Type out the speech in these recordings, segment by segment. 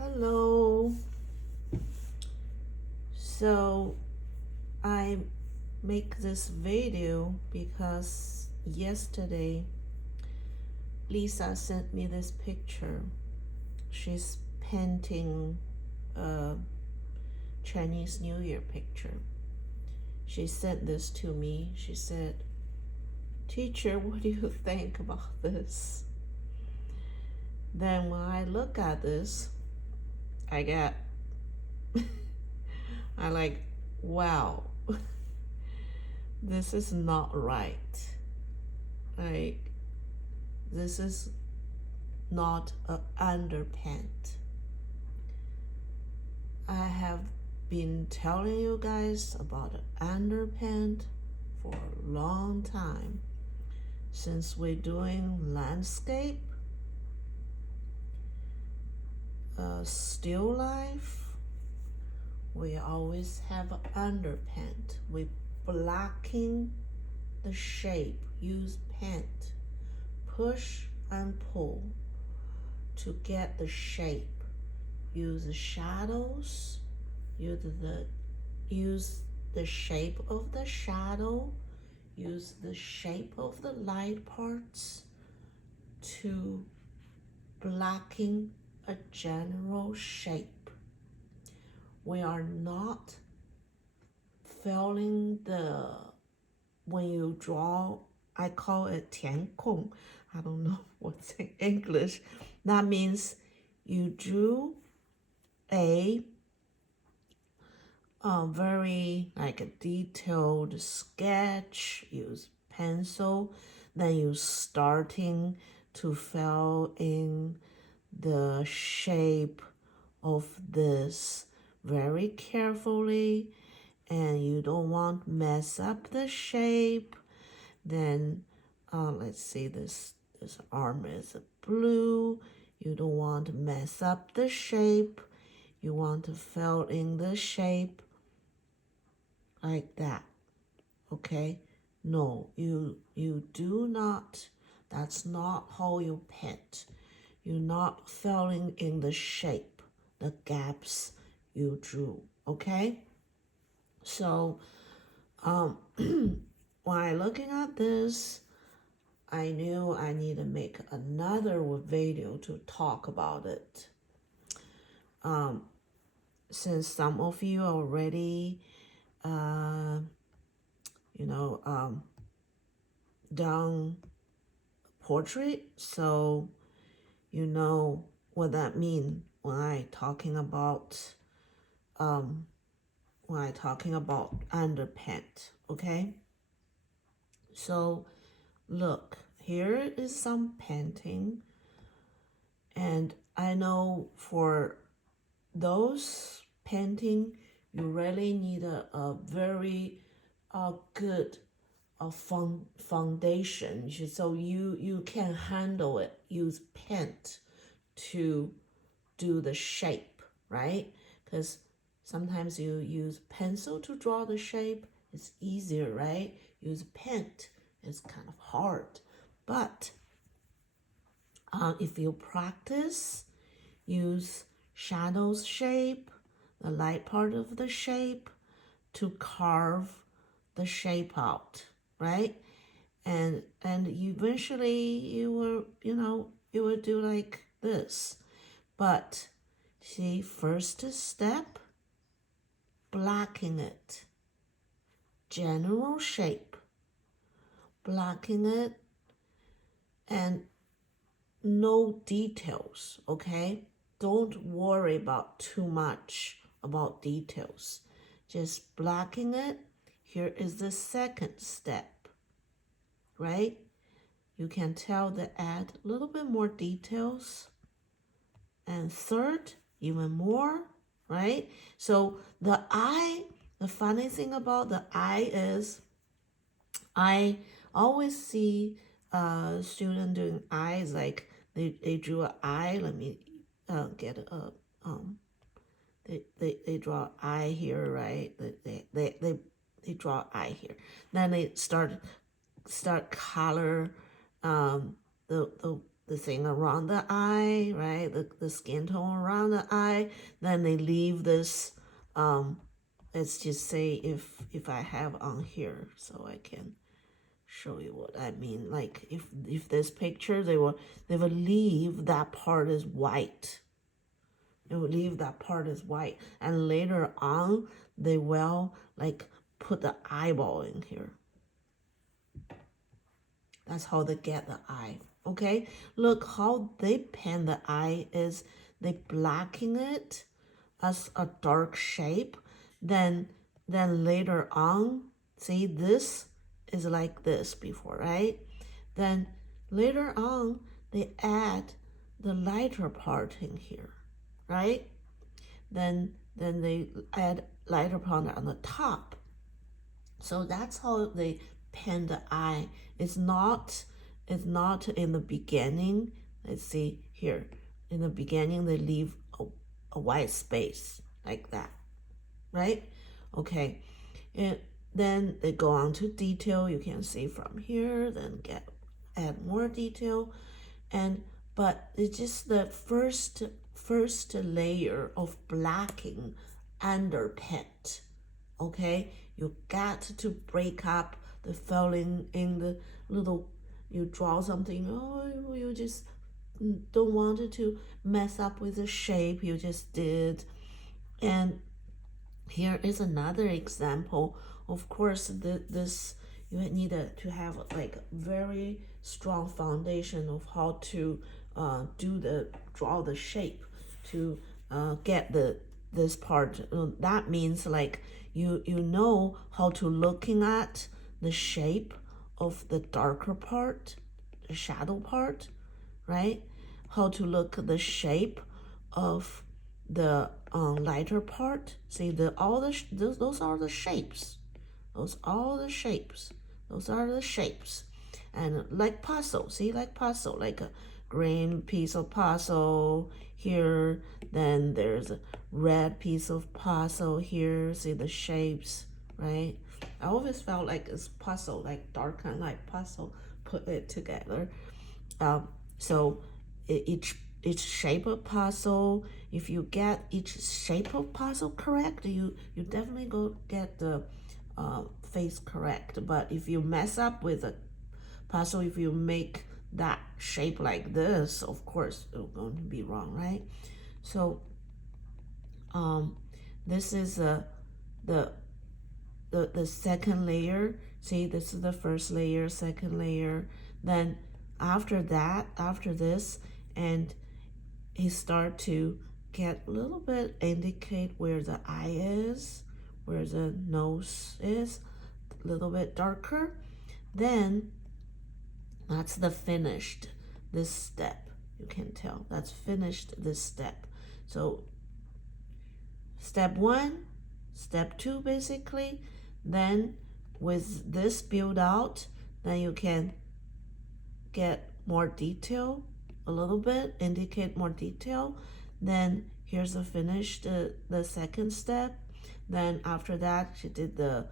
Hello. So I make this video because yesterday Lisa sent me this picture. She's painting a Chinese New Year picture. She sent this to me. She said, "Teacher, what do you think about this?" Then when I look at this, I get I like, wow, this is not right. Like, this is not a underpant. I have been telling you guys about an underpant for a long time. Since we're doing landscape, still life, we always have an underpant. We blocking the shape, use pant, push and pull to get the shape. Use the shadows, use the shape of the shadow, use the shape of the light parts to blocking a general shape. We are not filling when you draw, I call it 填空. I don't know what's in English. That means you drew a very like a detailed sketch, use pencil, then you starting to fill in the shape of this very carefully, and you don't want to mess up the shape. Then let's see, this arm is blue. You don't want to mess up the shape. You want to fill in the shape like that. Okay? No, you do not. That's not how you paint. You're not filling in the shape, the gaps you drew. Okay? So when I looking at this, I knew I need to make another video to talk about it. Since some of you already done portrait, so you know what that means when I talking about underpant. Okay, so look, here is some painting, and I know for those painting you really need a very good foundation, so you can handle it. Use paint to do the shape, right? Because sometimes you use pencil to draw the shape, it's easier, right? Use paint, it's kind of hard. But if you practice, use shadows shape, the light part of the shape, to carve the shape out, right? And eventually you will do like this. But see, first step, blocking it, general shape, blocking it, and no details. Okay, don't worry about too much about details, just blocking it. Here is the second step, right? You can tell to add a little bit more details. And third, even more, right? So the eye, the funny thing about the eye is I always see student doing eyes, like they drew an eye. Let me get a they draw eye here, right? They draw eye here. Then they start color the the thing around the eye, right? The skin tone around the eye. Then they leave this, let's just say if I have on here so I can show you what I mean. Like if this picture, they will leave that part as white. They will leave that part as white. And later on, they will like put the eyeball in here. That's how they get the eye. Okay, look how they paint the eye is they blacken it as a dark shape. Then later on, see this is like this before, right? Then later on they add the lighter part in here, right? Then they add lighter part on the top. So that's how they paint the eye. It's not in the beginning. Let's see here. In the beginning, they leave a white space like that, right? Okay. And then they go on to detail. You can see from here, then add more detail. But it's just the first layer of blacking under paint. Okay, you got to break up the filling in the little, you draw something, oh, you just don't want it to mess up with the shape you just did. And here is another example. Of course, this you need to have like very strong foundation of how to draw the shape to get this part. That means like you know how to looking at the shape of the darker part, the shadow part, right? How to look at the shape of the lighter part. See, those are the shapes. Those are the shapes. Those are the shapes. And like puzzle, see, like puzzle, like a green piece of puzzle here. Then there's a red piece of puzzle here. See the shapes, right? I always felt like it's puzzle, like dark and light puzzle, put it together. So each shape of puzzle, if you get each shape of puzzle correct, you definitely go get the face correct. But if you mess up with a puzzle, if you make that shape like this, of course it's going to be wrong, right? So this is the second layer. See, this is the first layer, second layer. Then after this, and he start to get a little bit, indicate where the eye is, where the nose is, a little bit darker. Then that's the finished this step. You can tell that's finished this step. So step 1, step 2 basically. Then with this build out, then you can get more detail a little bit, indicate more detail. Then here's the finished the second step. Then after that she did the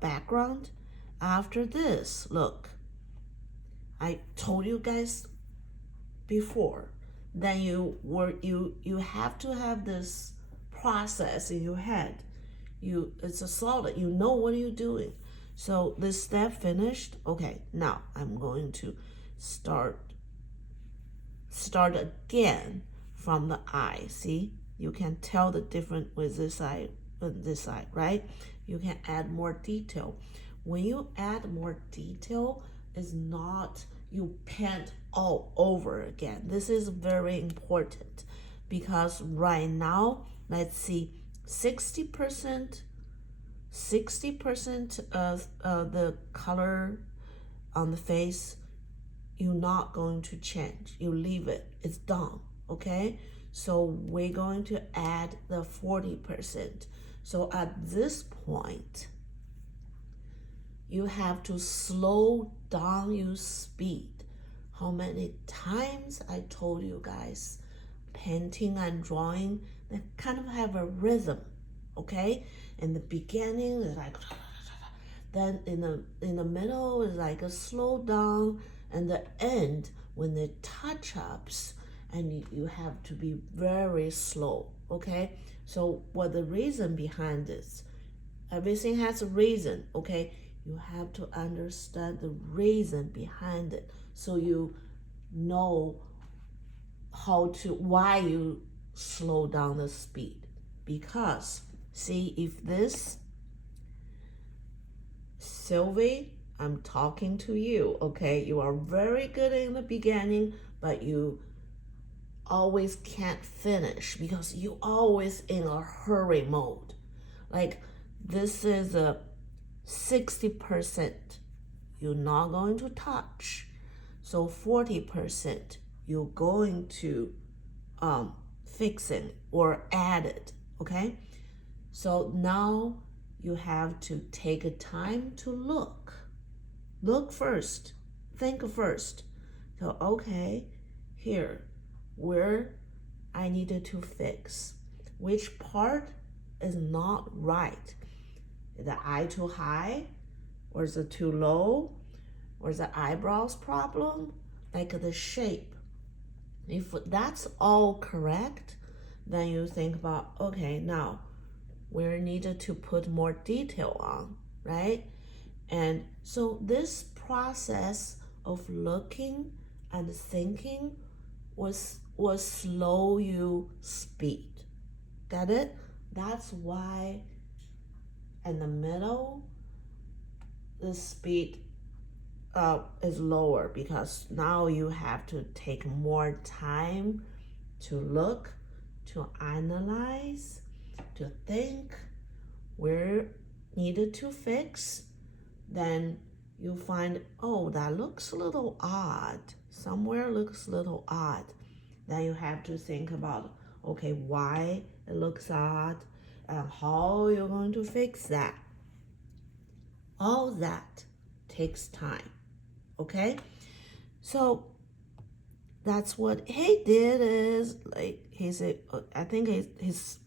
background. After this, look, I told you guys before, then you have to have this process in your head. It's a solid, you know what you're doing. So this step finished. Okay, now I'm going to start again from the eye. See, you can tell the difference with this side and this side, right? You can add more detail. When you add more detail, it's not you paint all over again. This is very important because right now, let's see, 60% of the color on the face, you're not going to change. You leave it. It's done. Okay? So we're going to add the 40%. So at this point, you have to slow down your speed. How many times I told you guys, painting and drawing, they kind of have a rhythm, okay? In the beginning, it's like, then in the middle is like a slow down, and the end when it touch ups, and you have to be very slow. Okay, so what the reason behind this? Everything has a reason. Okay, you have to understand the reason behind it, so you know why you slow down the speed. Because see, if this Sylvie, I'm talking to you, okay? You are very good in the beginning, but you always can't finish because you always in a hurry mode. Like this is a 60% you're not going to touch. So 40% you're going to fix it or add it, okay? So now you have to take a time to look. Look first. Think first. So, okay, here, where I needed to fix. Which part is not right? Is the eye too high? Or is it too low? Or is the eyebrows problem? Like the shape. If that's all correct, then you think about, okay, now we're needed to put more detail on, right? And so this process of looking and thinking was slow you speed. Got it? That's why in the middle the speed is lower, because now you have to take more time to look, to analyze, to think where needed to fix. Then you find, oh, that looks a little odd. Somewhere looks a little odd. Then you have to think about, okay, why it looks odd and how you're going to fix that. All that takes time, okay? So that's what he did is like I think his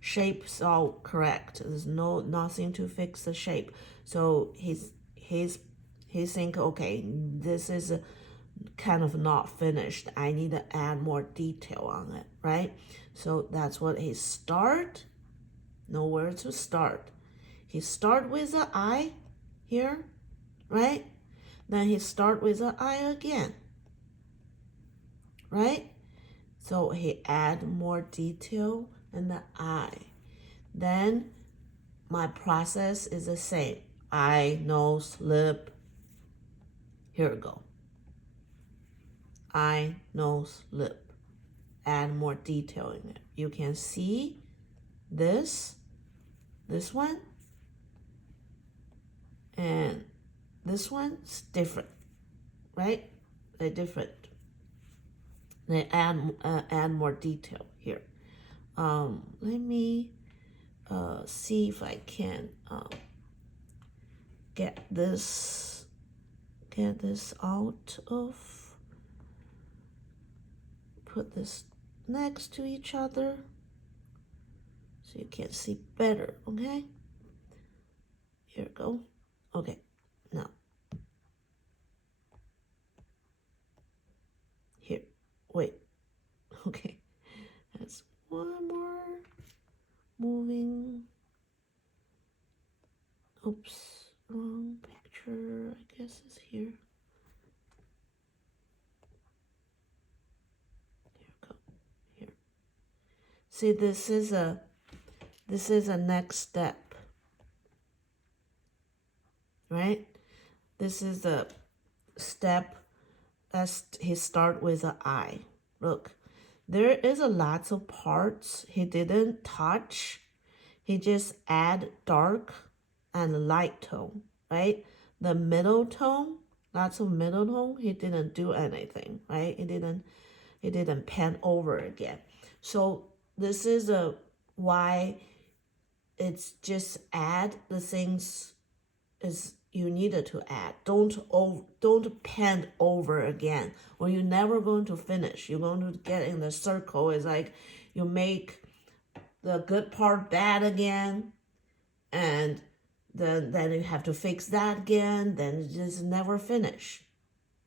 shape's all correct. There's nothing to fix the shape. So he think, okay, this is kind of not finished. I need to add more detail on it, right? So that's what he start. Nowhere to start. He start with the eye here, right? Then he start with the eye again, right? So he add more detail in the eye. Then my process is the same. Eye, nose, lip. Here we go. Eye, nose, lip. Add more detail in it. You can see this one, and this one's different, right? They're different. They add more detail here. Let me see if I can get this out of, put this next to each other so you can see better, okay? Here we go. Okay, now here, wait, okay, that's one more moving. Oops, wrong picture. I guess it's here. Here we go. Here. See, this is a next step, right? This is a step that he start with the eye. Look, there is a lots of parts he didn't touch. He just add dark and light tone, right? The middle tone, lots of middle tone, he didn't do anything, right? He didn't pan over again. So this is why it's just add the things is you needed to add. Don't pan over again, or you're never going to finish. You're going to get in the circle. It's like you make the good part bad again, and then you have to fix that again. Then it just never finish.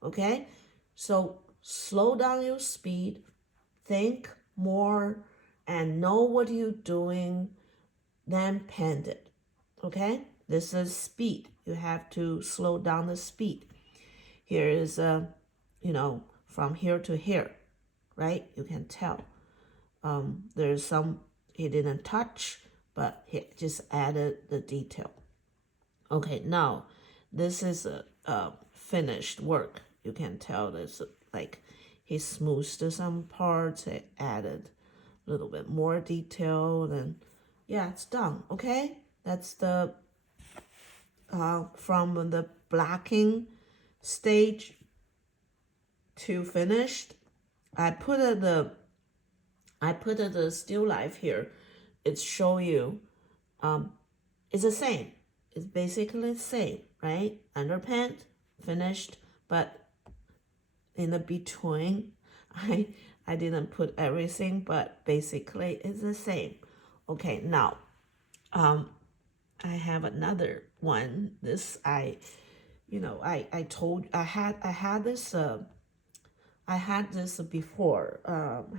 Okay, so slow down your speed, think more, and know what you're doing, then paint it. Okay? This is speed. You have to slow down the speed. Here is from here to here, right? You can tell. There's some he didn't touch, but he just added the detail. Okay, now this is a finished work. You can tell there's like he smoothed some parts, he added a little bit more detail, then yeah, it's done. Okay, that's the from the blacking stage to finished. I put the still life here. It's show you it's the same. It's basically the same, right? Underpaint, finished, but in the between, I didn't put everything, but basically it's the same. Okay, now I have another one. This I told I had this before.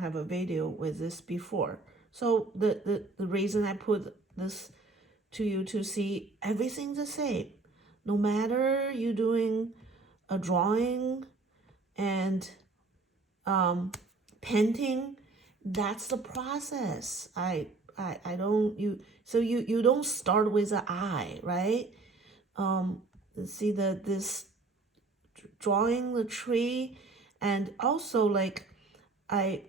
Have a video with this before. So the reason I put this to you to see everything's the same, no matter you doing a drawing and painting. That's the process. I don't you don't start with the eye, right? See this drawing the tree, and also like I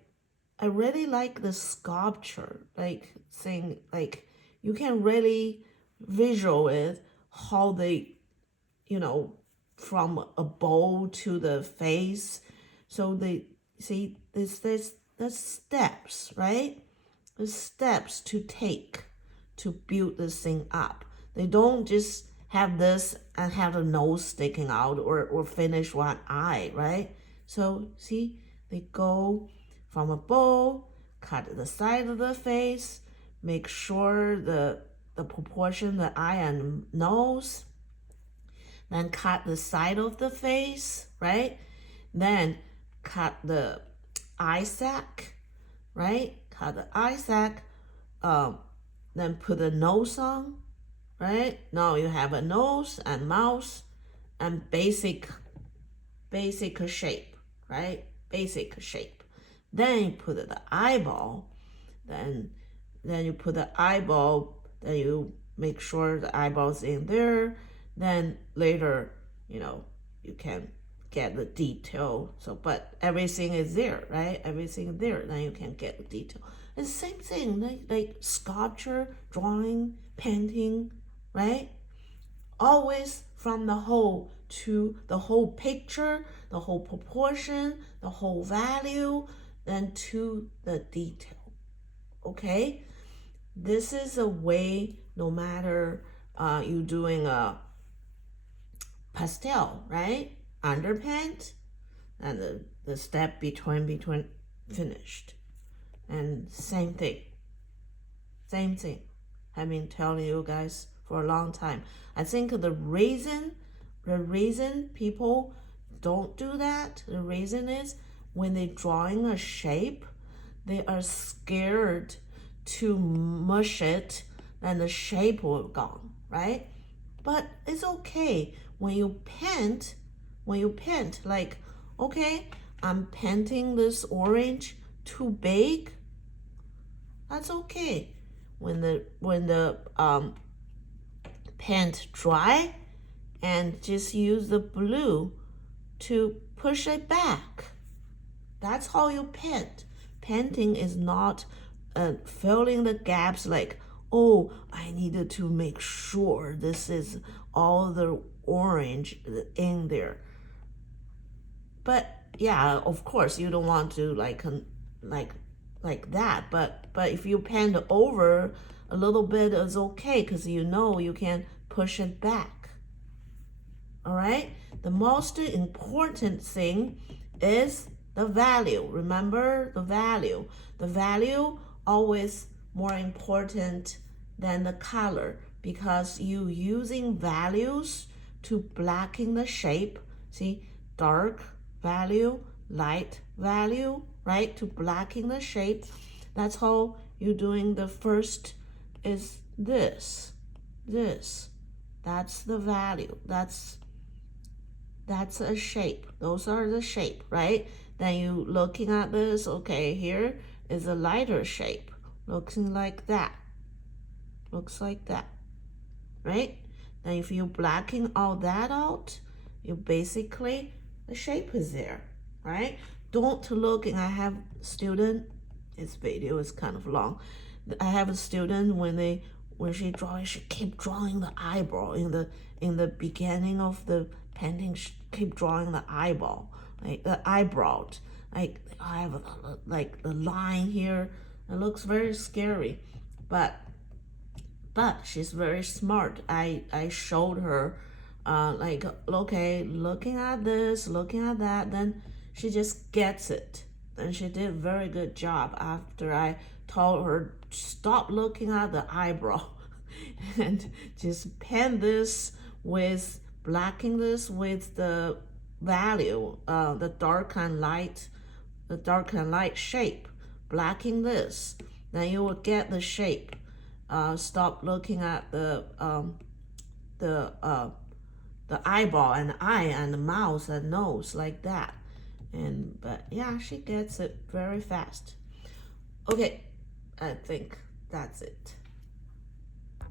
really like the sculpture, like saying like you can really visual it how they from a bow to the face. So they see there's steps, right? The steps to take to build this thing up. They don't just have this and have the nose sticking out or finish one eye, right? So see, they go from a bow, cut the side of the face, make sure the proportion, the eye and nose, then cut the side of the face, right? Then cut the eye sac, right? Cut the eye sac, then put the nose on, right? Now you have a nose and mouth and basic shape, right? Basic shape. Then you put the eyeball, then you put the eyeball, then you make sure the eyeball's in there. Then later, you can get the detail. So, but everything is there, right? Everything there. Then you can get the detail. It's the same thing, like sculpture, drawing, painting, right? Always from the whole to the whole picture, the whole proportion, the whole value, then to the detail. Okay? This is a way, no matter you doing a pastel, right? Underpaint, and the step between finished. And same thing. I've been telling you guys for a long time. I think the reason people don't do that, the reason is when they're drawing a shape, they are scared to mush it and the shape will gone, right? But it's okay when you paint, like, okay, I'm painting this orange too big. That's okay. When the paint dry, and just use the blue to push it back. That's how you paint. Painting is not filling the gaps like, oh, I needed to make sure this is all the orange in there. But yeah, of course you don't want to like that. But if you paint over a little bit, it's okay because you can push it back. All right. The most important thing is the value. Remember the value. The value always more important than the color, because you using values to blacken the shape. See, dark value, light value, right, to blacking the shape. That's how you're doing the first is this. That's the value. That's a shape. Those are the shape, right? Then you looking at this, okay, here is a lighter shape. Looking like that. Looks like that, right? Then if you blacking all that out, you basically, the shape is there, right? Don't looking, I have student, this video is kind of long. I have a student when she drawing, she keep drawing the eyebrow in the beginning of the painting. She keep drawing the eyeball, like the eyebrow. Like I have like the line here. It looks very scary, but she's very smart. I showed her, like, okay, looking at this, looking at that, then she just gets it. And she did a very good job after I told her stop looking at the eyebrow and just pen this with blacking this with the value, the dark and light, shape, blacking this, then you will get the shape. Stop looking at the uh, the eyeball and eye and the mouth and nose like that. And but yeah, she gets it very fast. Okay, I think that's it.